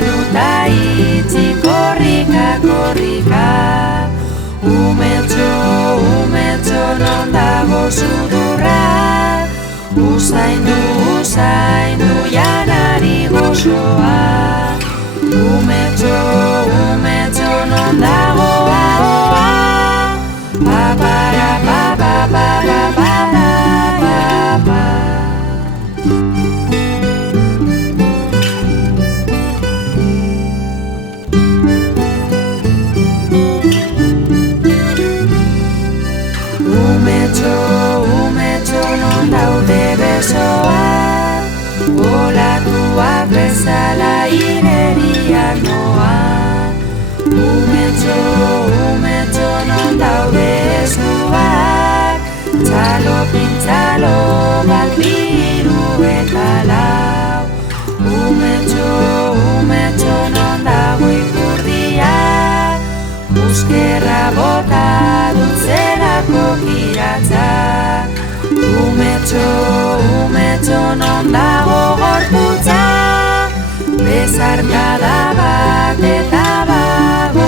galduta itzi korrika, korrika. Umetxo, umetxo, non dago sudurra? Usaindu, usaindu, janari gozoa. Umetxo, umetxo, non dago ahoa? Papara, papara, papara, papara. Umetxo, umetxo, non daude besoak? Olatuak bezala igerian noa. Umetxo, umetxo, non daude eskuak? Txalo pintzalo bat, biru eta lau. Umetxo, umetxo, non dago ipurdia? Buskerra bota dut zelako kiratza. Umetxo, umetxo, non dago gorputza? Bezarkada bat eta bagoaz.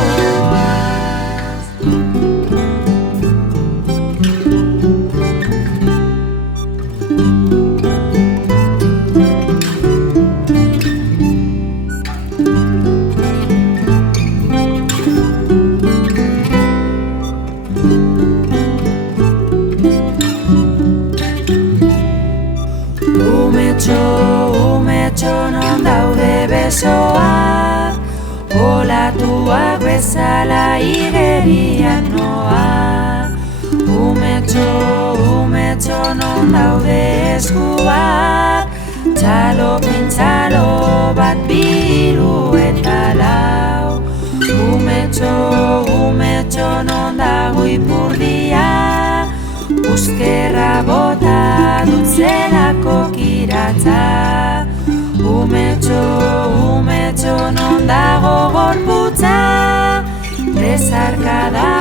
Umetxo, umetxo, non daude besoak? Olatuak bezala igerian noa. Umetxo, umetxo, non daude eskuak? Txalo pintzalo bat, biru eta lau. Umetxo, umetxo, non dago ipurdia? Buskerra bota dut zelako kiratza. Umetxo, umetxo, non dago gorputza? Bezarkada